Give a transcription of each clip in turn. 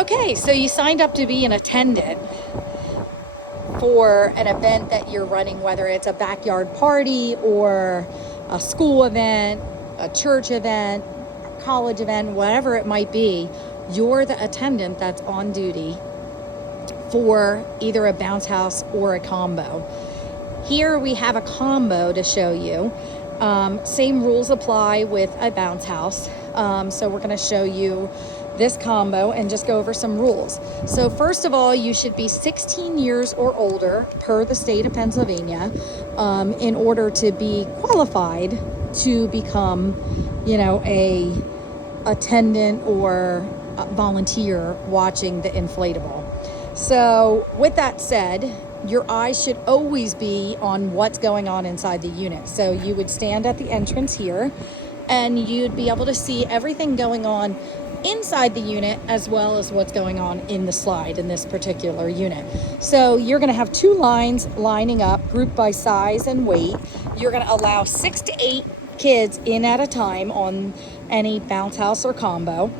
Okay, so you signed up to be an attendant for an event that you're running, whether it's a backyard party or a school event, a church event, a college event, whatever it might be. You're the attendant that's on duty for either a bounce house or a combo. Here we have a combo to show you. Same rules apply with a bounce house. So we're going to show you this combo and just go over some rules. So first of all, you should be 16 years or older per the state of Pennsylvania in order to be qualified to become, a attendant or a volunteer watching the inflatable. So with that said, your eyes should always be on what's going on inside the unit. So you would stand at the entrance here and you'd be able to see everything going on inside the unit as well as what's going on in the slide in this particular unit. So you're going to have two lines lining up, grouped by size and weight. You're going to allow 6 to 8 kids in at a time on any bounce house or combo.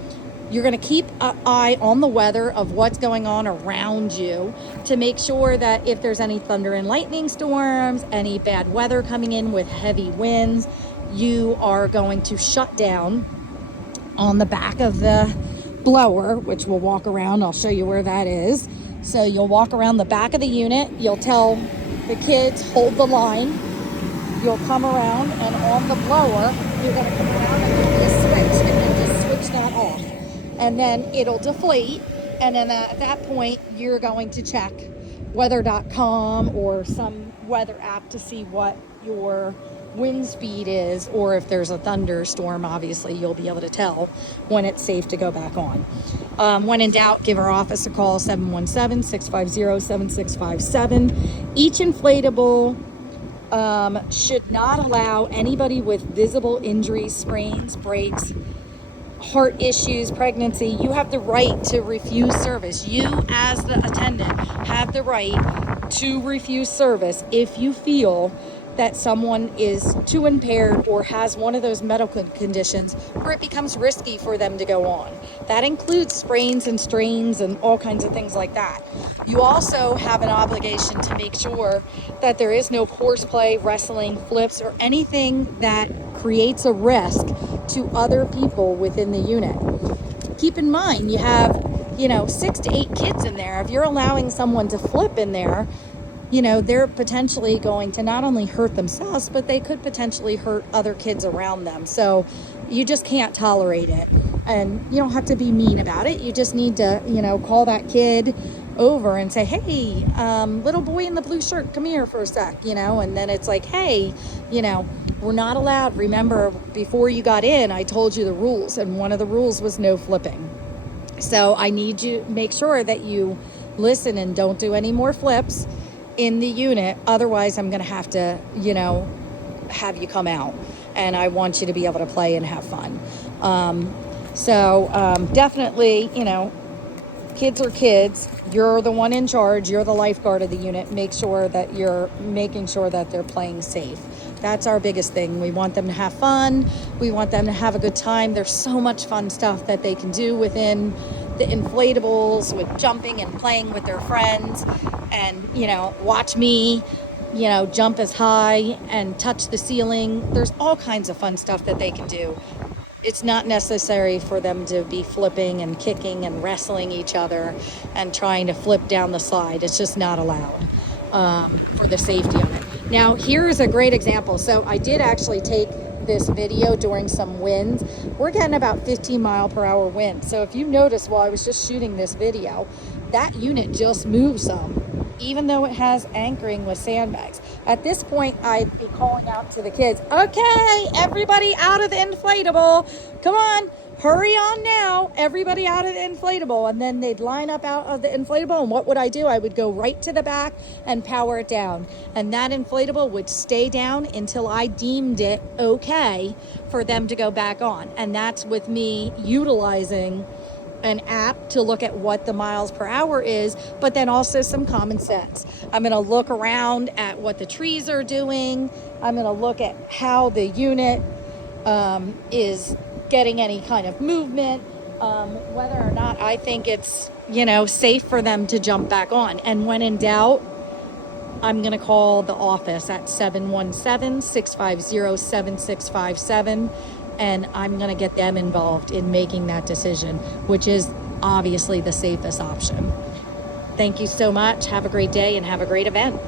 You're going to keep an eye on the weather of what's going on around you to make sure that if there's any thunder and lightning storms, any bad weather coming in with heavy winds, you are going to shut down on the back of the blower, which we'll walk around. I'll show you where that is. So you'll walk around the back of the unit. You'll tell the kids, hold the line. You'll come around, and on the blower, you're going to come around and hit this switch, and then just switch that off. And then it'll deflate. And then at that point, you're going to check weather.com or some weather app to see what your wind speed is, or if there's a thunderstorm, obviously you'll be able to tell when it's safe to go back on. When in doubt, give our office a call, 717-650-7657. Each inflatable should not allow anybody with visible injuries, sprains, breaks, heart issues, pregnancy. You have the right to refuse service. You, as the attendant, have the right to refuse service if you feel that someone is too impaired or has one of those medical conditions where it becomes risky for them to go on. That includes sprains and strains and all kinds of things like that. You also have an obligation to make sure that there is no horseplay, wrestling, flips, or anything that creates a risk to other people within the unit. Keep in mind, you have, 6 to 8 kids in there. If you're allowing someone to flip in there, they're potentially going to not only hurt themselves, but they could potentially hurt other kids around them. So you just can't tolerate it. And you don't have to be mean about it. You just need to, call that kid over and say, hey, little boy in the blue shirt, come here for a sec, and then it's like, hey, we're not allowed. Remember, before you got in, I told you the rules, and one of the rules was no flipping. So I need you to make sure that you listen and don't do any more flips in the unit. Otherwise, I'm going to have to, have you come out, and I want you to be able to play and have fun. Definitely, kids are kids. You're the one in charge. You're the lifeguard of the unit. Make sure that you're making sure that they're playing safe. That's our biggest thing. We want them to have fun. We want them to have a good time. There's so much fun stuff that they can do within the inflatables, with jumping and playing with their friends, and watch me jump as high and touch the ceiling. There's all kinds of fun stuff that they can do. It's not necessary for them to be flipping and kicking and wrestling each other and trying to flip down the slide. It's just not allowed for the safety of it. Now, here's a great example. So I did actually take this video during some winds. We're getting about 15 mile per hour wind. So if you notice, while I was just shooting this video, that unit just moved some, even though it has anchoring with sandbags. At this point, I'd be calling out to the kids, okay, everybody out of the inflatable. Come on, hurry on now, everybody out of the inflatable. And then they'd line up out of the inflatable, and what would I do? I would go right to the back and power it down. And that inflatable would stay down until I deemed it okay for them to go back on. And that's with me utilizing an app to look at what the miles per hour is, but then also some common sense. I'm going to look around at what the trees are doing. I'm going to look at how the unit is getting any kind of movement. whether or not I think it's, safe for them to jump back on. And when in doubt, I'm going to call the office at 717-650-7657, and I'm going to get them involved in making that decision, which is obviously the safest option. Thank you so much. Have a great day and have a great event.